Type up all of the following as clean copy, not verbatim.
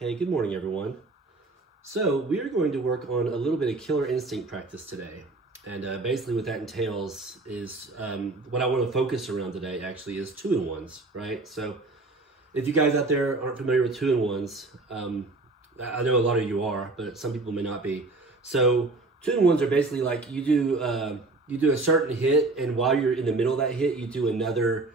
Hey, good morning, everyone. So we are going to work on a little bit of killer instinct practice today. And basically what that entails is what I want to focus around today actually is 2-in-1s, right? So if you guys out there aren't familiar with 2-in-1s, I know a lot of you are, but some people may not be. So 2-in-1s are basically like you do a certain hit, and while you're in the middle of that hit, you do another,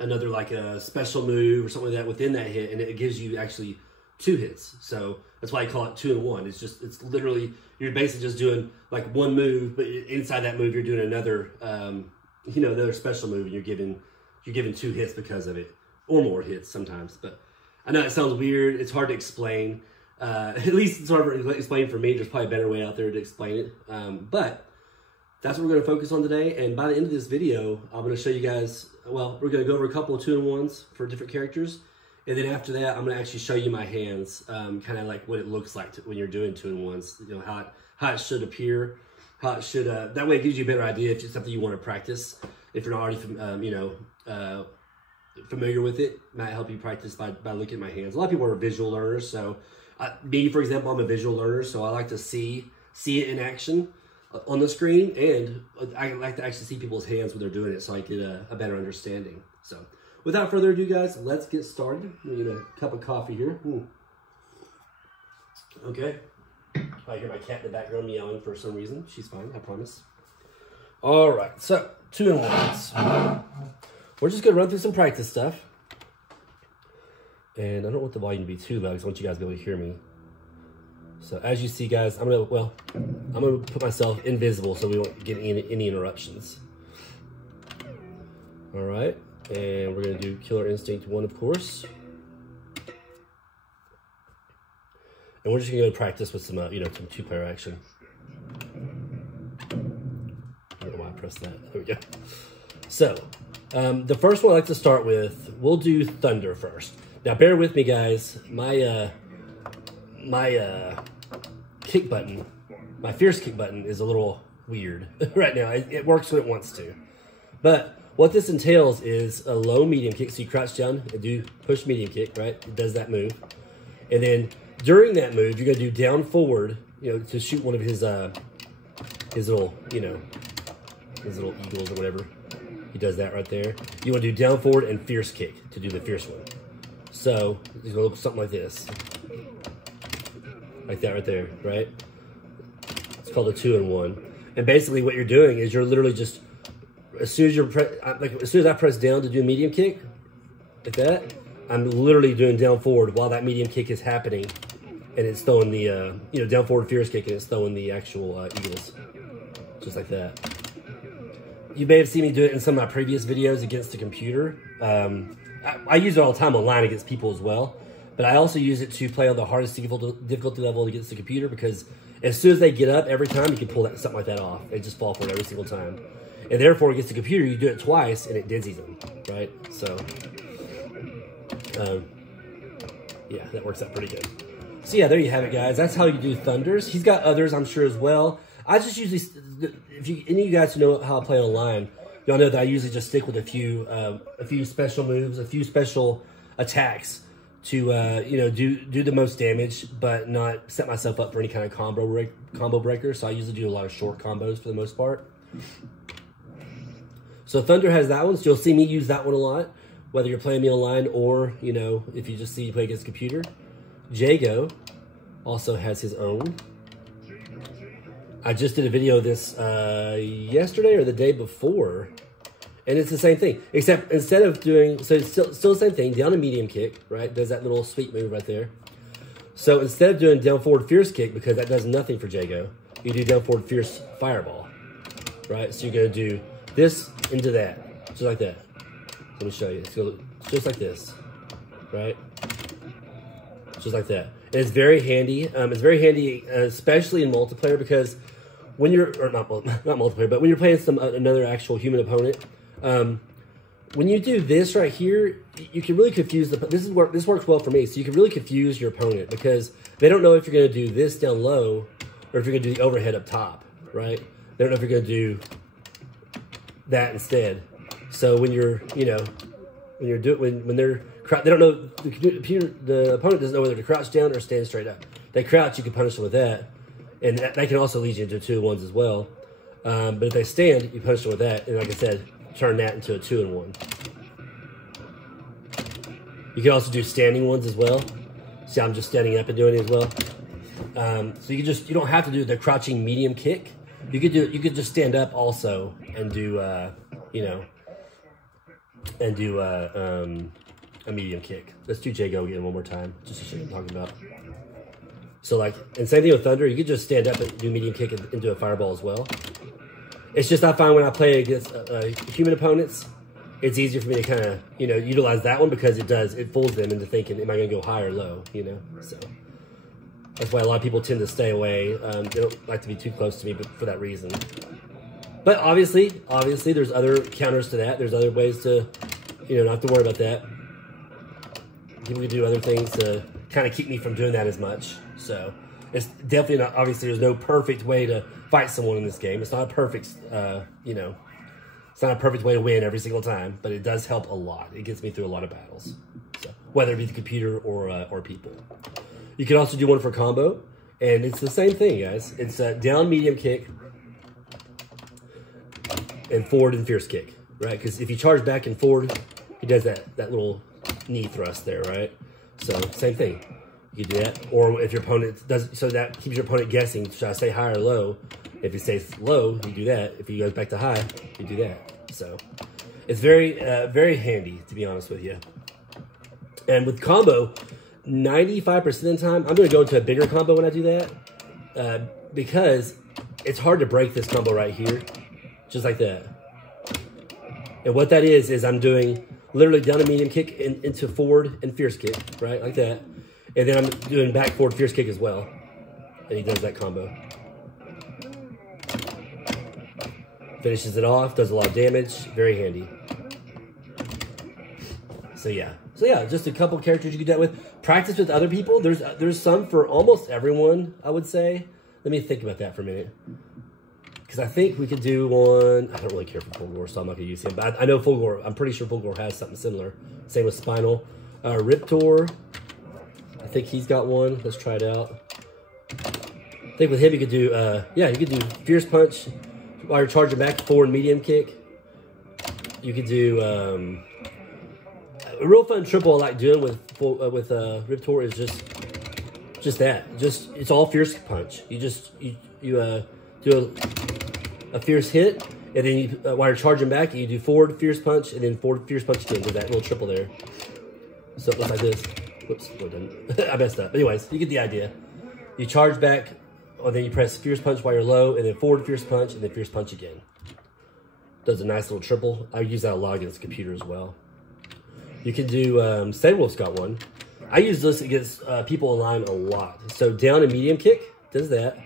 another like a special move or something like that within that hit, and it gives you actually 2 hits. So that's why I call it 2-in-1. It's literally, you're basically just doing like one move, but inside that move you're doing another, another special move, and you're given 2 hits because of it, or more hits sometimes. But I know it sounds weird. It's hard to explain. At least it's hard to explain for me. There's probably a better way out there to explain it. But that's what we're going to focus on today. And by the end of this video, I'm going to show you guys, well, we're going to go over a couple of 2-in-1s for different characters. And then after that, I'm going to actually show you my hands, kind of like what it looks like when you're doing 2-in-1s, you know, how it should appear, how it should, that way it gives you a better idea if it's something you want to practice. If you're not already, familiar with it, might help you practice by looking at my hands. A lot of people are visual learners. So me, for example, I'm a visual learner. So I like to see it in action on the screen, and I like to actually see people's hands when they're doing it so I get a better understanding. So without further ado, guys, let's get started. I'm gonna get a cup of coffee here. Okay. I hear my cat in the background meowing for some reason. She's fine, I promise. All right, so 2-in-1s. We're just gonna run through some practice stuff. And I don't want the volume to be too loud because I want you guys to be able to hear me. So as you see, guys, I'm gonna put myself invisible so we won't get any interruptions. All right, and we're gonna do Killer Instinct 1, of course. And we're just gonna go practice with some, some 2-player action. I don't know why I pressed that. There we go. So, the first one I like to start with, we'll do Thunder first. Now, bear with me, guys. My kick button, my fierce kick button, is a little weird right now. It works when it wants to. But what this entails is a low medium kick. So you crouch down and do push medium kick, right? It does that move. And then during that move, you're gonna do down forward, to shoot one of his little, his little eagles or whatever. He does that right there. You wanna do down forward and fierce kick to do the fierce one. So it's gonna look something like this. Like that right there, right? It's called a 2-in-1. And basically what you're doing is you're literally just, as soon as I press down to do a medium kick, like that, I'm literally doing down forward while that medium kick is happening. And it's throwing the, down forward fierce kick, and it's throwing the actual eagles. Just like that. You may have seen me do it in some of my previous videos against the computer. I use it all the time online against people as well. But I also use it to play on the hardest difficulty level against the computer, because as soon as they get up, every time you can pull something like that off. They just fall for it every single time. And therefore, against the computer, you do it twice, and it dizzies them, right? So, yeah, that works out pretty good. So yeah, there you have it, guys. That's how you do Thunders. He's got others, I'm sure, as well. I just usually, if any of you guys who know how I play online, y'all know that I usually just stick with a few special moves, a few special attacks to do the most damage, but not set myself up for any kind of combo breaker. So I usually do a lot of short combos for the most part. So Thunder has that one, so you'll see me use that one a lot, whether you're playing me online or if you just see me play against computer. Jago also has his own. I just did a video of this yesterday or the day before. And it's the same thing, except instead of doing, so it's still the same thing, down a medium kick, right? Does that little sweep move right there. So instead of doing down forward fierce kick, because that does nothing for Jago, you do down forward fierce fireball, right? So you're gonna do this into that, just like that. Let me show you, it's just like this, right? Just like that. And it's very handy. It's very handy, especially in multiplayer, because when you're, or not multiplayer, but when you're playing another actual human opponent, when you do this right here, you can really confuse this works well for me. So you can really confuse your opponent, because they don't know if you're going to do this down low or if you're going to do the overhead up top, right? They don't know if you're going to do that instead. So when you're, when they're they don't know, the opponent doesn't know whether to crouch down or stand straight up. They crouch, you can punish them with that. And that can also lead you into 2-1s as well. But if they stand, you punish them with that. And like I said, turn that into a 2-1. You can also do standing ones as well. See, I'm just standing up and doing it as well. So you don't have to do the crouching medium kick. You could just stand up also and do, a medium kick. Let's do Jago again one more time, just to show you what I'm talking about. So like, and same thing with Thunder, you could just stand up and do medium kick and do a fireball as well. It's just I find when I play against human opponents, it's easier for me to kind of, utilize that one because it fools them into thinking, am I going to go high or low, So that's why a lot of people tend to stay away. They don't like to be too close to me, but for that reason. But obviously, there's other counters to that. There's other ways to, not have to worry about that. People can do other things to kind of keep me from doing that as much. So it's definitely not, obviously there's no perfect way to fight someone in this game. It's not a perfect, it's not a perfect way to win every single time, but it does help a lot. It gets me through a lot of battles. So whether it be the computer or people. You can also do one for combo, and it's the same thing, guys. It's a down medium kick and forward and fierce kick, right? Because if you charge back and forward, he does that little knee thrust there, right? So same thing. You do that, or if your opponent does, so that keeps your opponent guessing, should I stay high or low? If he stays low, you do that. If he goes back to high, you do that. So it's very, very handy, to be honest with you. And with combo, 95% of the time, I'm going to go into a bigger combo when I do that, because it's hard to break this combo right here, just like that. And what that is I'm doing literally down a medium kick into forward and fierce kick, right, like that. And then I'm doing back forward fierce kick as well. And he does that combo. Finishes it off, does a lot of damage, very handy. So yeah, just a couple characters you can do that with. Practice with other people. There's some for almost everyone, I would say. Let me think about that for a minute. Because I think we could do one. I don't really care for Fulgore, so I'm not going to use him. But I know Fulgore, I'm pretty sure Fulgore has something similar. Same with Spinal. Riptor, I think he's got one. Let's try it out. I think with him you could do, you could do Fierce Punch while you're charging back, forward medium kick. You could do, a real fun triple I like doing with Riptor is just that. It's all Fierce Punch. You do a Fierce hit, and then you, while you're charging back, you do forward Fierce Punch, and then forward Fierce Punch again. Do that little triple there. So it looks like this. Whoops, no, it didn't. I messed up. Anyways, you get the idea. You charge back, or then you press Fierce Punch while you're low, and then forward Fierce Punch, and then Fierce Punch again. Does a nice little triple. I use that a lot against the computer as well. You can do, Sabrewulf's got one. I use this against people online a lot. So down and medium kick, does that.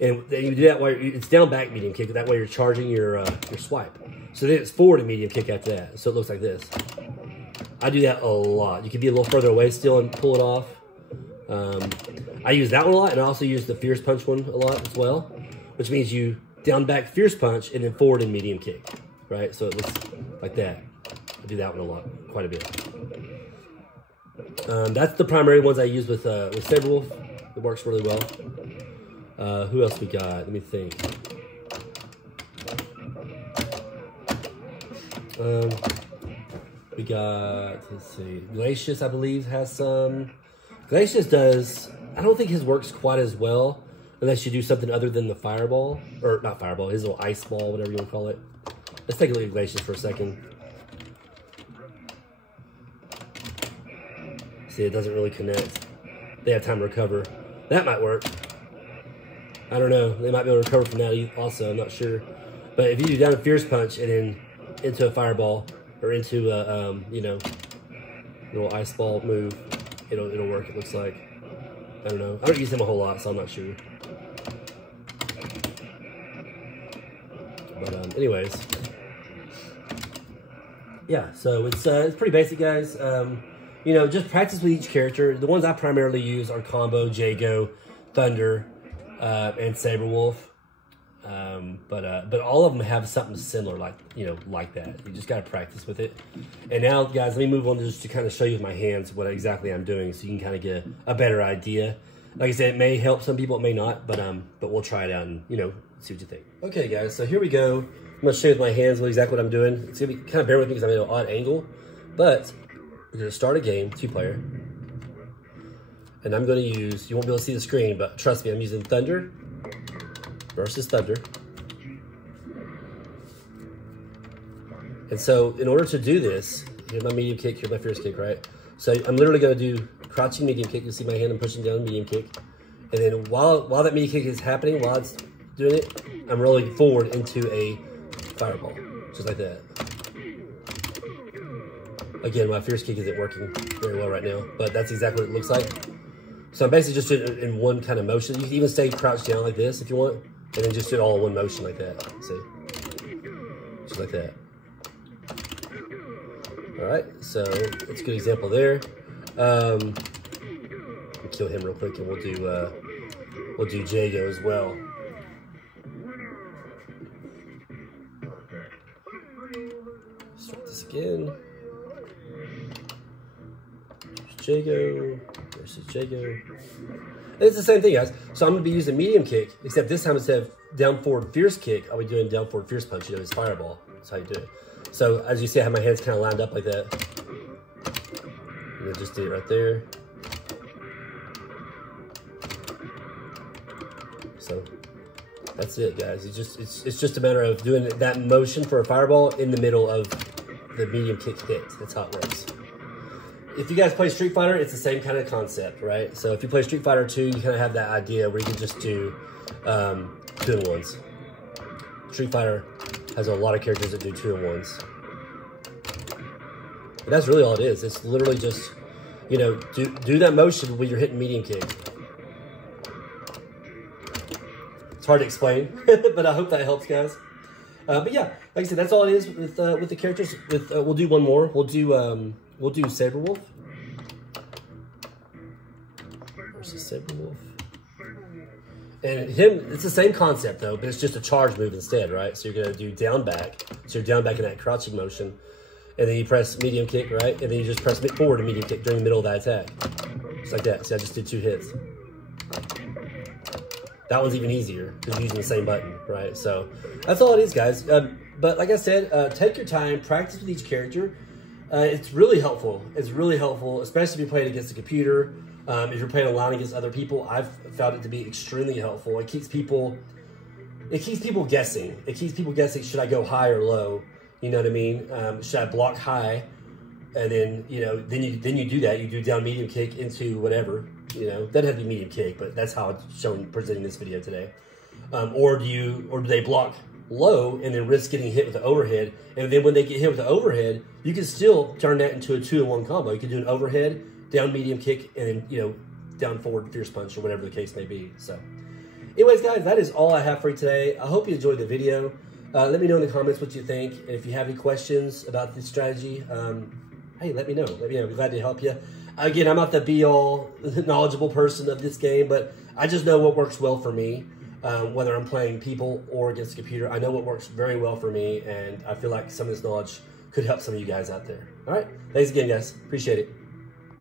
And then you do that while it's down back medium kick. That way you're charging your swipe. So then it's forward and medium kick after that. So it looks like this. I do that a lot. You can be a little further away still and pull it off. I use that one a lot, and I also use the Fierce Punch one a lot as well, which means you down back Fierce Punch and then forward and medium kick, right? So it looks like that. I do that one a lot, quite a bit. That's the primary ones I use with Sabrewulf. It works really well. Who else we got? Let me think. We got, let's see, Glacius, I believe, has some. Glacius does, I don't think his works quite as well unless you do something other than the fireball. Or not fireball, his little ice ball, whatever you want to call it. Let's take a look at Glacius for a second. See, it doesn't really connect. They have time to recover. That might work. I don't know. They might be able to recover from that also. I'm not sure. But if you do down a Fierce Punch and then into a fireball or into a, little ice ball move, it'll work, it looks like. I don't know. I don't use him a whole lot, so I'm not sure. But anyways. Yeah, so it's pretty basic, guys. Just practice with each character. The ones I primarily use are Combo, Jago, Thunder, and Sabrewulf. But all of them have something similar, like like that. You just got to practice with it. And now, guys, let me move on just to kind of show you with my hands what exactly I'm doing, so you can kind of get a better idea. Like I said, it may help some people, it may not, but we'll try it out and see what you think. Okay, guys, so here we go. I'm gonna show you with my hands exactly what I'm doing. It's gonna be kind of bear with me because I'm at an odd angle, but we're gonna start a game, 2-player. And I'm going to use, you won't be able to see the screen, but trust me, I'm using Thunder versus Thunder. And so in order to do this, here's my medium kick, here's my fierce kick, right? So I'm literally going to do crouching medium kick. You'll see my hand, I'm pushing down medium kick. And then while that medium kick is happening, while it's doing it, I'm rolling forward into a fireball, just like that. Again, my fierce kick isn't working very well right now, but that's exactly what it looks like. So I'm basically just doing it in one kind of motion. You can even stay crouched down like this if you want, and then just do it all in one motion like that. See? Just like that. All right, so that's a good example there. I'll kill him real quick, and we'll do Jago as well. Start this again. Jago versus Jago. And it's the same thing, guys. So I'm going to be using medium kick, except this time instead of down forward fierce kick, I'll be doing down forward fierce punch. It's fireball. That's how you do it. So as you see, I have my hands kind of lined up like that. And just do it right there. So that's it, guys. It's just a matter of doing that motion for a fireball in the middle of the medium kick hit. That's how it works. If you guys play Street Fighter, it's the same kind of concept, right? So if you play Street Fighter 2, you kind of have that idea where you can just do 2-in-1s. Street Fighter has a lot of characters that do 2-in-1s. And that's really all it is. It's literally just, do that motion when you're hitting medium kick. It's hard to explain, but I hope that helps, guys. But yeah, like I said, that's all it is with the characters. We'll do one more. We'll do Sabrewulf versus Sabrewulf. And him, it's the same concept though, but it's just a charge move instead, right? So you're gonna do down back. So you're down back in that crouching motion. And then you press medium kick, right? And then you just press forward to medium kick during the middle of that attack. Just like that. See, I just did 2 hits. That one's even easier because you're using the same button, right? So that's all it is, guys. But like I said, take your time, practice with each character. It's really helpful. It's really helpful, especially if you're playing against a computer. If you're playing online against other people, I've found it to be extremely helpful. It keeps people guessing. It keeps people guessing, should I go high or low? You know what I mean? Should I block high? And then, then you do that. You do down medium kick into whatever. Doesn't have to be medium kick, but that's how it's presenting this video today. Or do they block low and then risk getting hit with the overhead? And then when they get hit with the overhead, you can still turn that into a 2-in-1 combo. You can do an overhead, down medium kick, and then down forward fierce punch or whatever the case may be. So, anyways, guys, that is all I have for you today. I hope you enjoyed the video. Let me know in the comments what you think, and if you have any questions about this strategy, hey, let me know. Let me know. I'd be glad to help you. Again, I'm not the be-all knowledgeable person of this game, but I just know what works well for me, whether I'm playing people or against a computer. I know what works very well for me, and I feel like some of this knowledge could help some of you guys out there. All right? Thanks again, guys. Appreciate it.